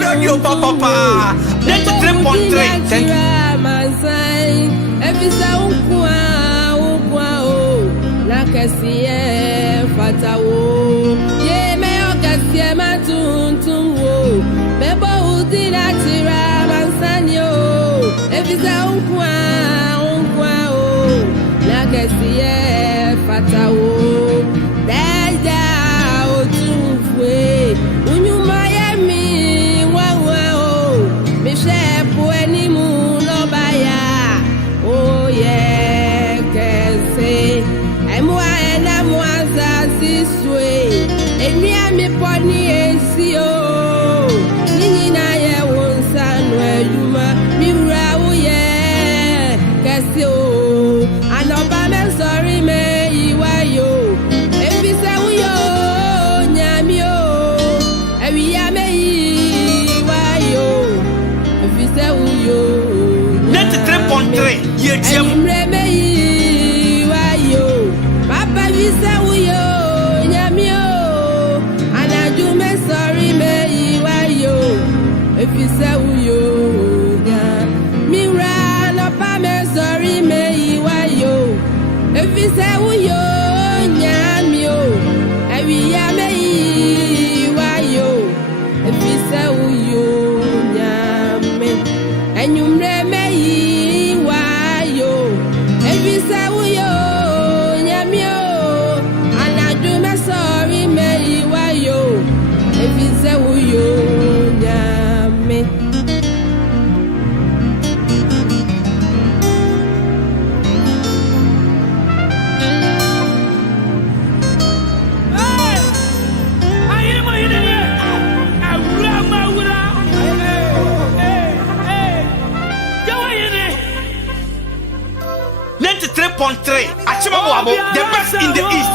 Radio Papa, 93.3. Thank you. Every sound, la cassie, fatawo, ye me ocasia matuntumwo, bebo udina tira mansanyo, every sound, la cassie, fatawo, dada, otufwe, unyumayemi, Mishepu enimu lobaya, oh yeah, kese. Emwa ena mwaza siswe, enia mi poni esio. Nini na ye wonsanwe yuma, miura uye, kese o. Anoba me sorry me iwayo, efise uyo nyamio, ewiya me iwayo. 93.3 yetiem wayo papa visa uyo nyamio anaju me sorry me wayo efisa uyo ga mira no pa me sorry me wayo efisa uyo nyamio ewiya me wayo efisa uyo Enyumre me wayo, efisa uyo nyamio, anadu me sorry me wayo, efisa uyo nyame. Achimabo, the best in the east.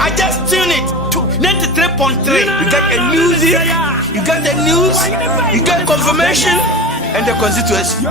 I just tune it to 93.3. You get a music, you get the news, you get confirmation, and the constituency.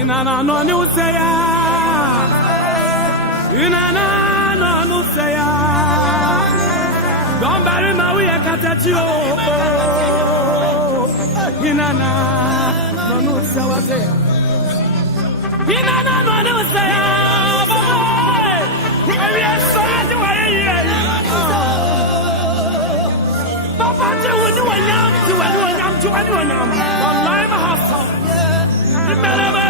Inana no new say ya. Inana no new say ya. Don't bury my way at you. Inana no new say what say. Inana no new say ya. We are sorry to hear. Papa, you will do a yam to anyone. Don't lie my house. Remember.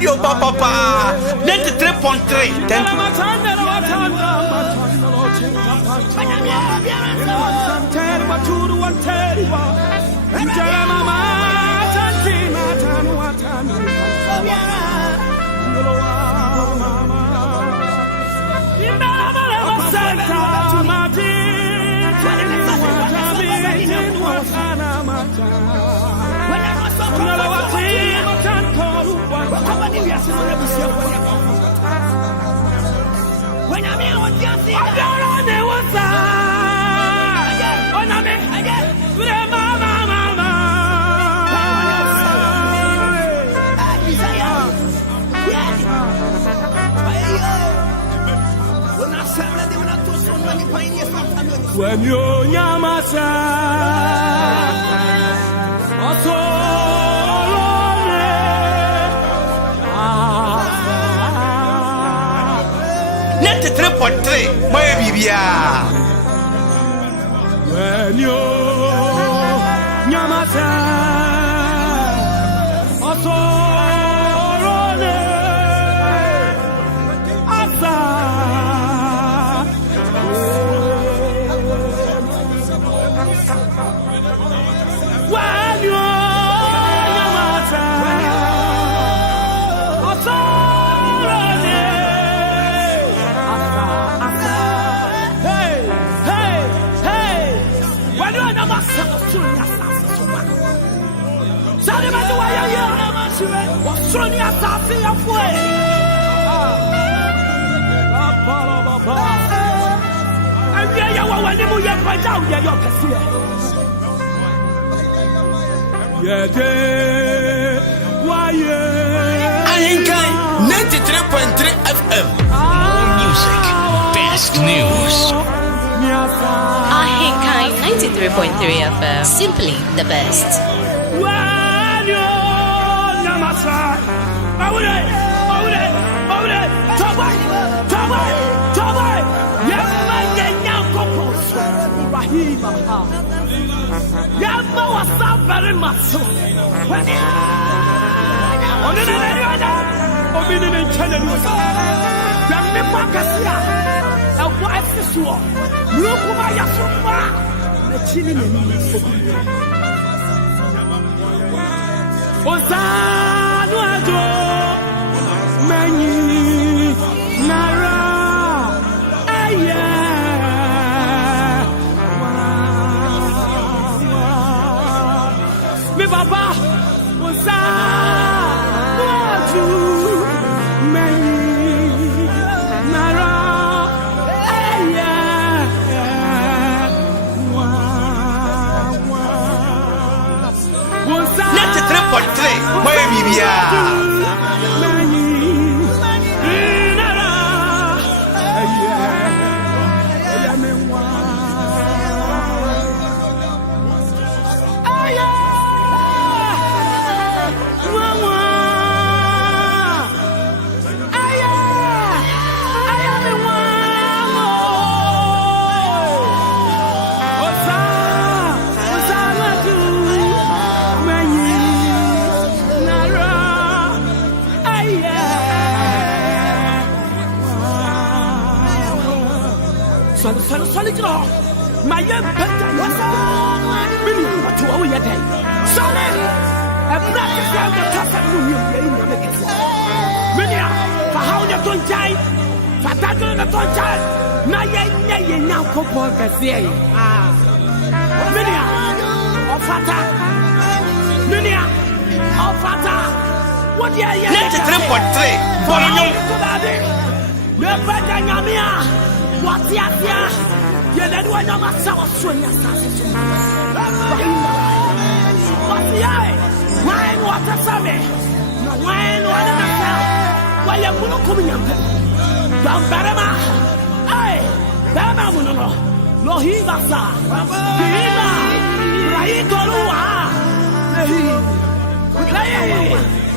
Radio Papa 93.3. Thank you. When I'm here, what you see? I don't know what's up. When you're Yamasa, also 93.3, my Bibia. When you're Yamasa, also Ahenkan 93.3 FM. More music, best news. Ahenkan 93.3 FM. Simply the best. Very much so. When you Baba was Nara. My young better was million to our day. Sorry, a practice of the Tassamu. Minia, for how you don't die, for that don't die. My young now coupon can say, Minia, or Fata, Minia, or Fata, 93.3 Bonnyum.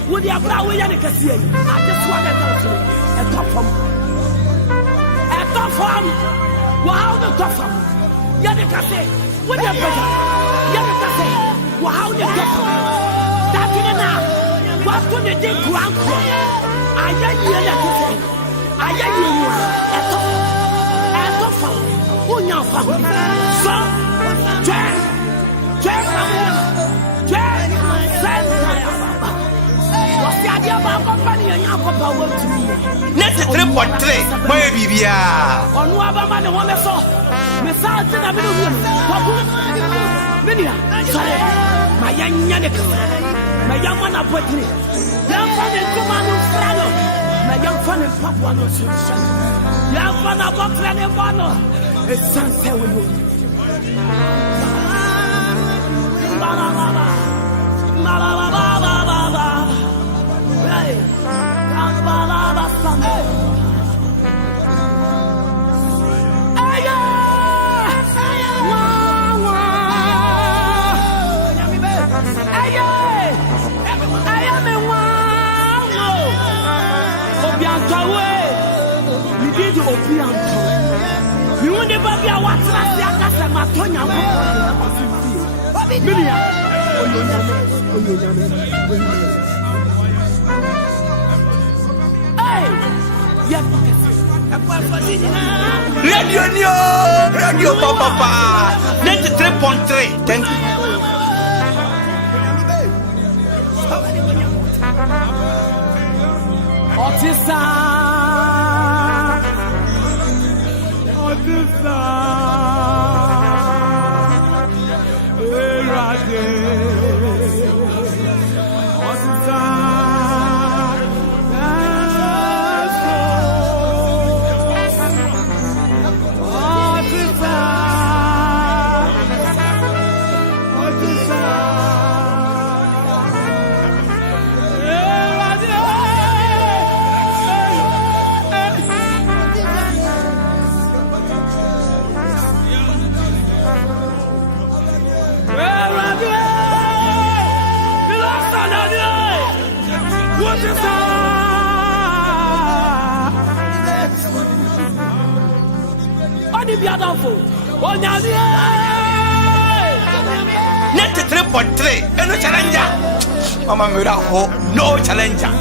Would you have now we are the casino? I just want to tell you a top from wow, the top from Yadikase. What you have better? Yadikase. Wow, the top from that in an hour. What could they do? Grand Cross. I get you a top from Unya family. So, Jack, 93.3 Moye Bibia. Onu abama ne wole so. Me sa ati na me no hu. Kwaku. Minia. Sare. Ma yanya ne ka. Ma yamma na potri. Yamfa ne kuma no frano. Ma yamfa ne papwa no so. Yamfa na botra ne bono. E sanse wo yo. Mala. Hey. Bala Sunday. Radio Papa 93.3. Thank you. Otisa Erade Otisa Odi biadafo onyame 93.3 no challenger. Mama Miraho, no challenger.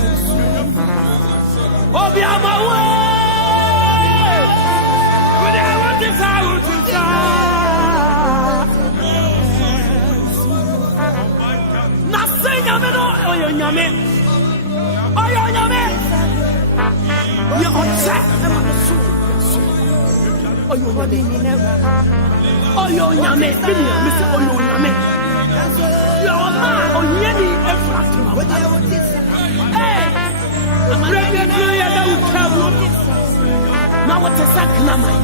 Obi amawe we want to na senya me no oyonyame ye otse oyonyame binia misi oyonyame yo ma onyeni efratuma Brother, ya da ukabu na wote sakna mai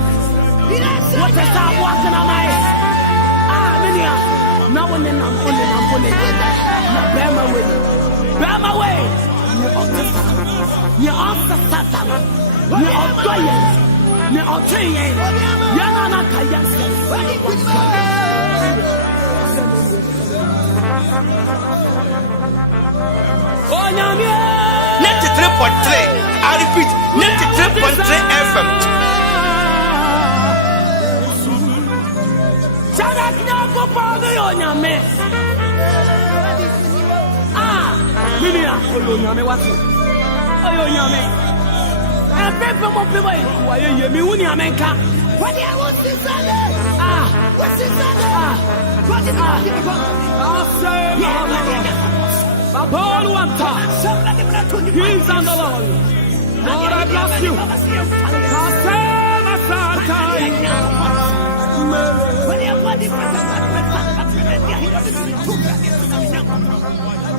wote sawa kana mai minia na wone na mbone na bema we ni after satan ni otoye ni otoye yana na kayanse onyame 93.3. I repeat, 93.3 FM. Minia, oyonyame watu. Oyonyame. Pepe mo pepe wa ye mi wuni amenka. What do you want to say? What's this? What did you Paul Wanta. He's on the Lord. Lord, I bless you.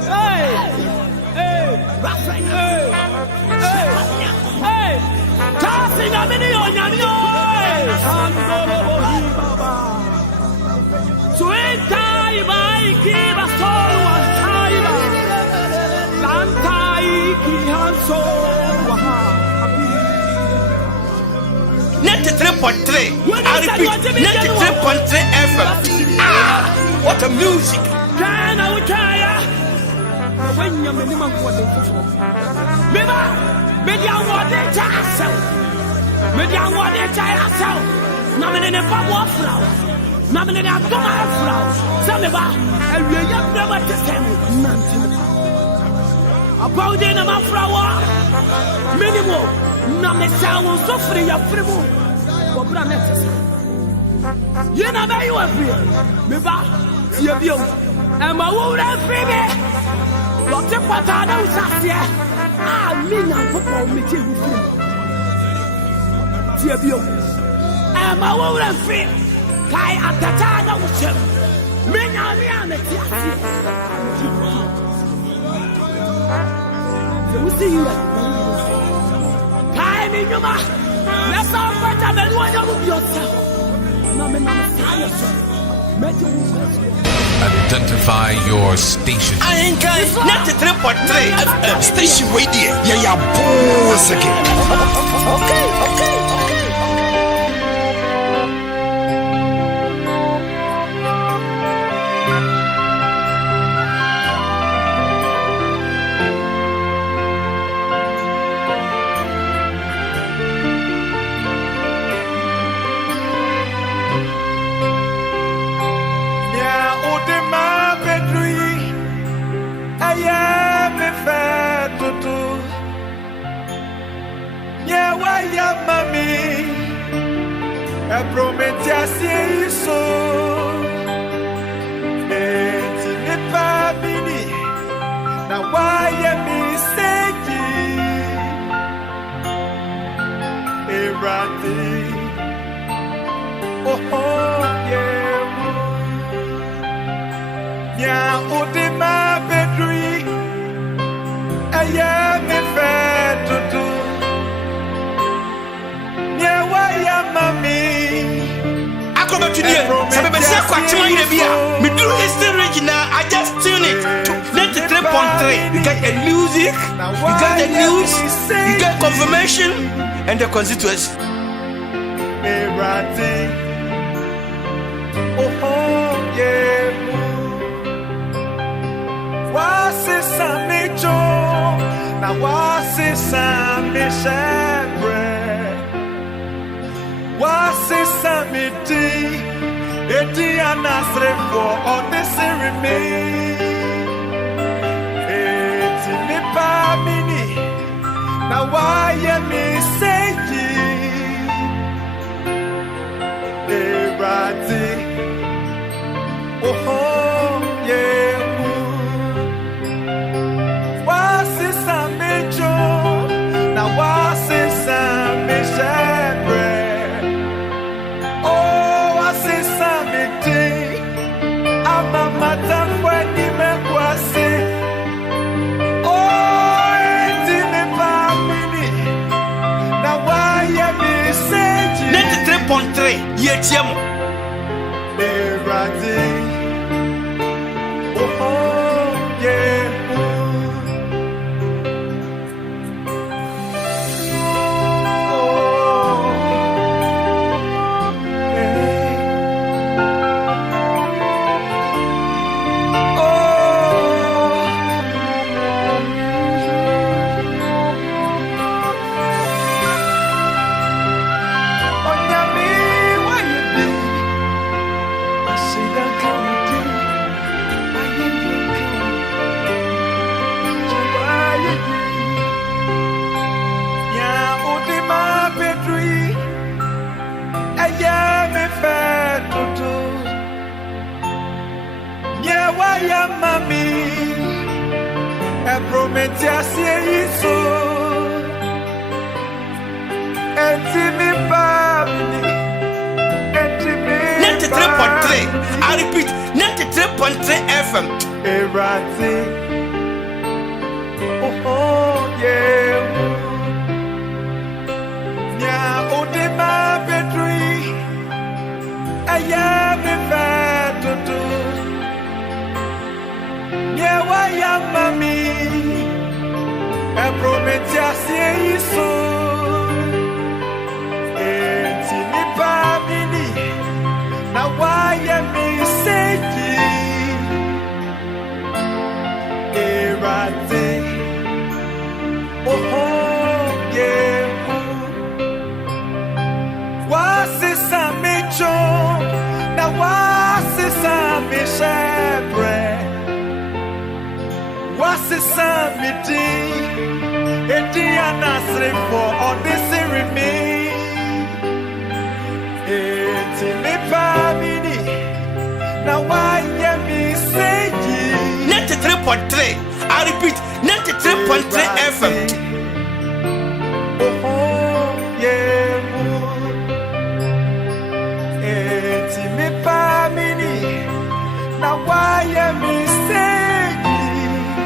Hey! I repeat, 93.3 FM. Ah, what a music! When you minimum for the Media water child, Media water child, nominate a power flower, nominate a flower, Sameba, and we have never tested about the name of flower, minimum, nominate sound so free of free. You know where you are free. Meba, you and my wood and free me. What's the what I know? Ah, me now, football meeting with you. And my wood and free. Kai at the time of him. Me now, me and the see you. Kai me, you must. Let's all fight up and one of yourself. Identify your station. Ahenkan 93.3 FM station radio. Yeah, boss again. Okay. I just tune it to 93.3. You get a music, you get the news, you get confirmation, and the constituency. Eti anasre for on the ceremony. Eti me pa mini. Now why me say ye? Erati. Oh yeah. Was is a major? Now was is a major? Yetiam. Oh, yeah. I repeat, 93.3 FM. Samiti, Ediana Srimpo, on this remain. It's me, Pamini. Now, why me say 93.3. I repeat, 93.3 FM.